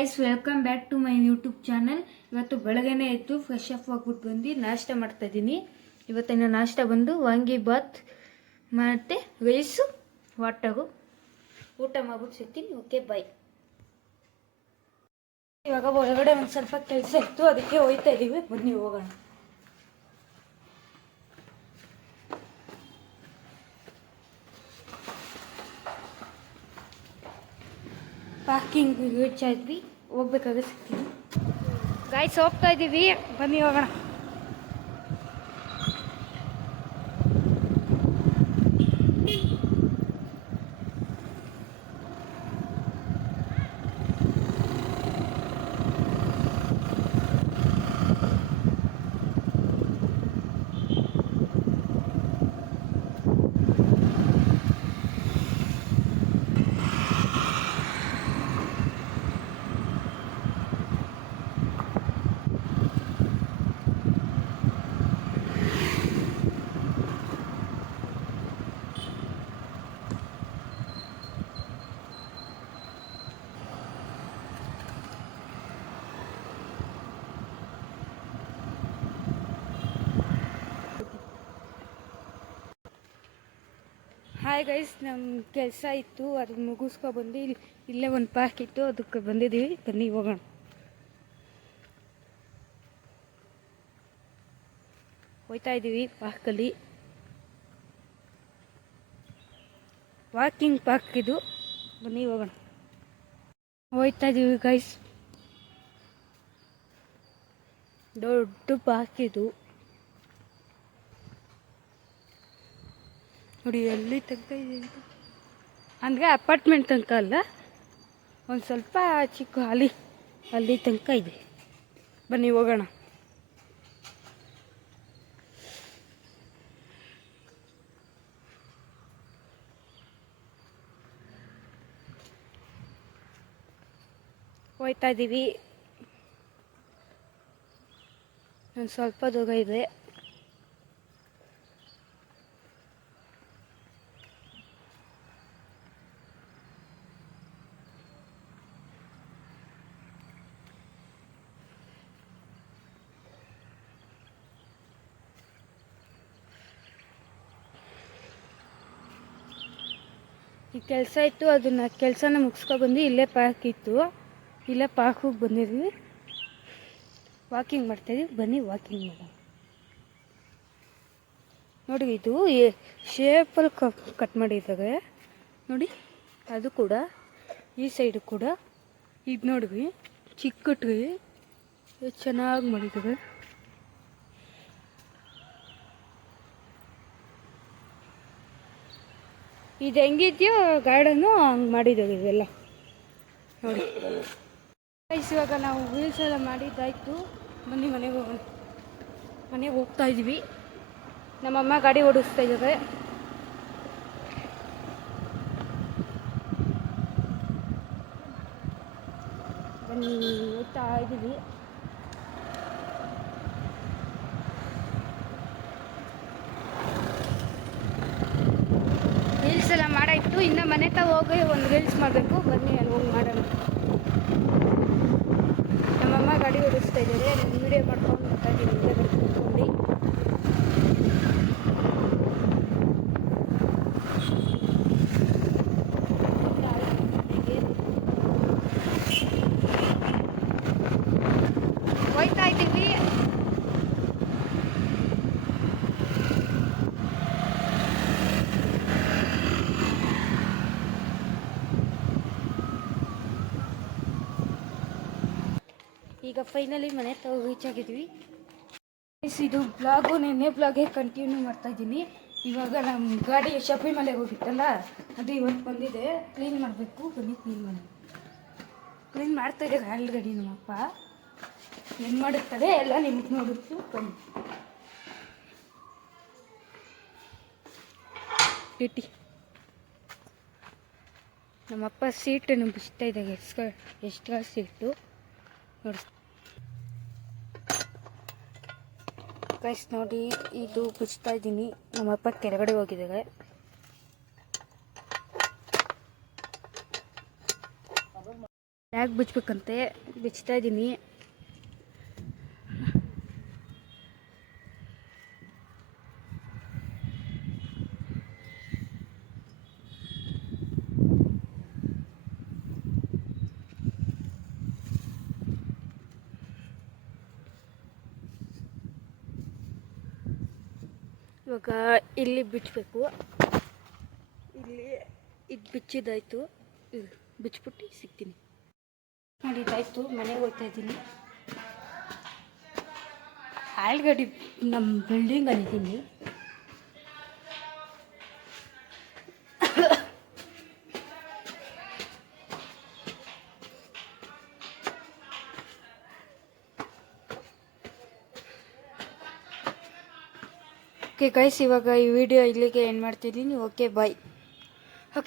Guys welcome back to my YouTube channel. ಇವತ್ತು ಬೆಳಗ್ಗೆನೇ ಇತ್ತು, ಫ್ರೆಶ್ ಅಪ್ ಆಗ್ಬಿಟ್ಟು ಬಂದು ನಾಷ್ಟ ಮಾಡ್ತಾ ಇದ್ದೀನಿ. ಇವತ್ತಿನ ನಾಷ್ಟ ಬಂದು ವಾಂಗಿ ಬಾತ್ ಮತ್ತು ರೈಸು ವಾಟರು. ಊಟ ಮಾಡ್ಬಿಟ್ಟು ಸಿಗ್ತೀನಿ. Okay bye. ಇವಾಗ ಒಳಗಡೆ ಒಂದು ಸ್ವಲ್ಪ ಕೆಲಸ ಇತ್ತು, ಅದಕ್ಕೆ ಹೋಗ್ತಾ ಇದ್ದೀವಿ. ಬನ್ನಿ ಹೋಗೋಣ. ಪಾರ್ಕಿಂಗ್ ರೀಚ್ ಆದ್ವಿ, ಹೋಗ್ಬೇಕಾದ್ರೆ ಸಿಗ್ತೀವಿ. ಗಾಯ್ಸ್ ಹೋಗ್ತಾ ಇದ್ದೀವಿ, ಬನ್ನಿ ಹೋಗೋಣ. ಹಾಯ್ ಗೈಸ್, ನಮ್ಮ ಕೆಲಸ ಇತ್ತು, ಅದು ಮುಗಿಸ್ಕೊಬಂದು ಇಲ್ಲೇ ಒಂದು ಪಾರ್ಕ್ ಇತ್ತು, ಅದಕ್ಕೆ ಬಂದಿದ್ದೀವಿ. ಬನ್ನಿ ಹೋಗೋಣ. ಹೋಗ್ತಾ ಇದ್ದೀವಿ ಪಾರ್ಕಲ್ಲಿ. ವಾಕಿಂಗ್ ಪಾರ್ಕ್ ಇದು, ಬನ್ನಿ ಹೋಗೋಣ. ಹೋಗ್ತಾ ಇದ್ದೀವಿ ಗೈಸ್. ದೊಡ್ಡ ಪಾರ್ಕ್ ಇದು ನೋಡಿ, ಎಲ್ಲಿ ತನಕ ಇದೆ ಅಂತ ಅಂದರೆ ಅಪಾರ್ಟ್ಮೆಂಟ್ ತನಕ ಅಲ್ಲ, ಒಂದು ಸ್ವಲ್ಪ ಚಿಕ್ಕ ಅಲ್ಲಿ ತನಕ ಇದೆ. ಬನ್ನಿ ಹೋಗೋಣ. ಹೋಗ್ತಾ ಇದ್ದೀವಿ, ಒಂದು ಸ್ವಲ್ಪ ದೂರ ಇದೆ. ಈ ಕೆಲಸ ಇತ್ತು, ಅದನ್ನು ಕೆಲಸನ ಮುಗಿಸ್ಕೊಬಂದು ಇಲ್ಲೇ ಪಾರ್ಕ್ ಇತ್ತು, ಇಲ್ಲೇ ಪಾರ್ಕಿಗೆ ಬಂದಿದ್ವಿ. ವಾಕಿಂಗ್ ಮಾಡ್ತಾಯಿದ್ವಿ, ಬನ್ನಿ ವಾಕಿಂಗ್ ಮಾಡೋಣ. ನೋಡಿ, ಇದು ಶೇಪಲ್ಲಿ ಕಟ್ ಮಾಡಿದ್ದಾರೆ ನೋಡಿ. ಅದು ಕೂಡ ಈ ಸೈಡು ಕೂಡ ಇದು ನೋಡ್ರಿ, ಚಿಕ್ಕ ಟ್ರೀ ಚೆನ್ನಾಗಿ ಮಾಡಿದ್ದಾರೆ. ಇದು ಹೆಂಗಿದೆಯೋ ಗಾರ್ಡನ್ನು ಹಂಗೆ ಮಾಡಿದ್ದಾರೆ ಇವೆಲ್ಲ ನೋಡಿ. ಇವಾಗ ನಾವು ವೀಲ್ಸ್ ಎಲ್ಲ ಮಾಡಿದ್ದಾಯಿತು, ಬನ್ನಿ ಮನೆಗೆ ಹೋಗೋಣ. ಮನೆಗೆ ಹೋಗ್ತಾ ಇದ್ವಿ. ನಮ್ಮಮ್ಮ ಗಾಡಿ ಓಡಿಸ್ತಾ ಇದ್ದಾರೆ. ಬನ್ನಿ ಹೋಗ್ತಾ ಇದ್ದೀವಿ. ರೀಲ್ಸ್ ಎಲ್ಲ ಮಾಡಾಯಿತು, ಇನ್ನು ಮನೆ ಹೋಗಿ ಒಂದು ರೀಲ್ಸ್ ಮಾಡಬೇಕು. ಬನ್ನಿ ಅಲ್ಲಿ ಹೋಗಿ ಮಾಡೋಣ. ನಮ್ಮಮ್ಮ ಗಾಡಿ ಓಡಿಸ್ತಾ ಇದ್ದಾರೆ, ನಾನು ವೀಡಿಯೋ ಮಾಡ್ಕೊಂಡು ಬರ್ತಾ ಇದ್ದೀನಿ. ಕೂತ್ಕೊಂಡು ಹೋಗ್ತಾ ಇದ್ದೀವಿ. ಈಗ ಫೈನಲಿ ಮನೆ ರೀಚ್ ಆಗಿದ್ವಿ. ಇದು ಬ್ಲಾಗು ನೆನ್ನೆ ಬ್ಲಾಗೇ ಕಂಟಿನ್ಯೂ ಮಾಡ್ತಾಯಿದ್ದೀನಿ. ಇವಾಗ ನಮ್ಮ ಗಾಡಿ ಶಬರಿಮಲೆಗೆ ಹೋಗಿತ್ತಲ್ಲ, ಅದು ಇವತ್ತು ಬಂದಿದೆ. ಕ್ಲೀನ್ ಮಾಡಬೇಕು, ಬನ್ನಿ ಕ್ಲೀನ್ ಮಾಡ್ತಾಯಿದ್ದಾರೆ ಆಲ್ರೆಡಿ. ನಮ್ಮಪ್ಪ ಏನು ಮಾಡುತ್ತಾರೆ ಎಲ್ಲ ನಿಮಗೆ ನೋಡುತ್ತು. ಬನ್ನಿ ಇಟ್ಟಿ. ನಮ್ಮಪ್ಪ ಸೀಟನ್ನು ಬಿಚ್ತಾ ಇದ್ದಾರೆ, ಎಕ್ಸ್ಟ್ರಾ ಸೀಟು ನೋಡಿ ಗೈಸ್. ನೋಡಿ, ಇದು ಬಿಚ್ತಾ ಇದ್ದೀನಿ. ನಮ್ಮಪ್ಪ ಕೆಳಗಡೆ ಹೋಗಿದ್ದಾರೆ. ಬ್ಯಾಗ್ ಬಿಚ್ಚಬೇಕಂತೆ, ಬಿಚ್ತಾ ಇದ್ದೀನಿ. ಇವಾಗ ಇಲ್ಲಿ ಬಿಚ್ಚಬೇಕು. ಇಲ್ಲಿ ಇದು ಬಿಚ್ಚಿದ್ದಾಯಿತು, ಇದು ಬಿಚ್ಚಿಬಿಟ್ಟು ಸಿಗ್ತೀನಿ ನೋಡಿ. ಇದಾಯಿತು, ಮನೆಗೆ ಹೋಗ್ತಾ ಇದ್ದೀನಿ. ಆಲ್ಗಡಿ ನಮ್ಮ ಬಿಲ್ಡಿಂಗಲ್ಲಿ ಇದ್ದೀನಿ. ಓಕೆ ಗೈಸ್, ಇವಾಗ ಈ ವಿಡಿಯೋ ಇಲ್ಲಿಗೆ ಎಂಡ್ ಮಾಡ್ತಿದ್ದೀನಿ. ಓಕೆ ಬಾಯ್.